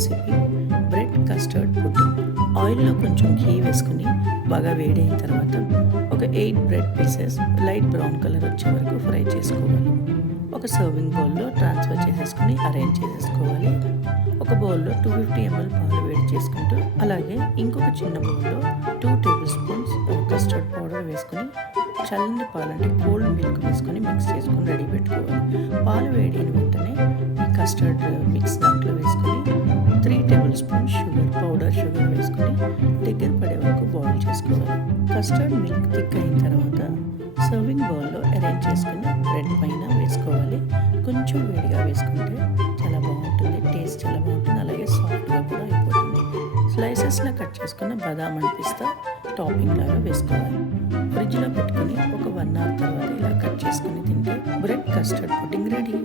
Recipe bread custard pudding. ఆయిల్లో కొంచెం ఘీ వేసుకుని బాగా వేడైన తర్వాత ఒక 8 bread pieces light brown colour వచ్చే వరకు ఫ్రై చేసుకోవాలి. ఒక సర్వింగ్ బౌల్లో ట్రాన్స్ఫర్ చేసేసుకుని అరేంజ్ చేసేసుకోవాలి. ఒక బౌల్లో 250 ml పాలు వేడి చేసుకుంటూ అలాగే ఇంకొక చిన్న బౌల్లో 2 టేబుల్ స్పూన్స్ కస్టర్డ్ పౌడర్ వేసుకుని చల్లని పాలు అంటే కోల్డ్ మిల్క్ వేసుకొని మిక్స్ చేసుకొని రెడీ పెట్టుకోవాలి. పాలు వేడిన వెంటనే ఈ కస్టర్డ్ మిక్స్ దాంట్లో వేసుకొని 3 టేబుల్ స్పూన్స్ పౌడర్ షుగర్ వేసుకొని దగ్గర పడే వరకు బాయిల్ చేసుకోవాలి. కస్టర్డ్ మిల్క్ థిక్ అయిన తర్వాత సర్వింగ్ బౌల్లో అరేంజ్ చేసుకుని బ్రెడ్ పైన వేసుకోవాలి. కొంచెం వేడిగా వేసుకుంటే చాలా బాగుంటుంది, టేస్ట్ చాలా బాగుంటుంది, అలాగే సాఫ్ట్గా కూడా అయిపోతుంది. స్లైసెస్లా కట్ చేసుకున్న బాదాం అండ్ పిస్తా టాపింగ్ లాగా వేసుకోవాలి. ఫ్రిడ్జ్లో పెట్టుకుని ఒక 1 hour తర్వాత ఇలా కట్ చేసుకుని తింటే బ్రెడ్ కస్టర్డ్ పుడ్డింగ్ రెడీ.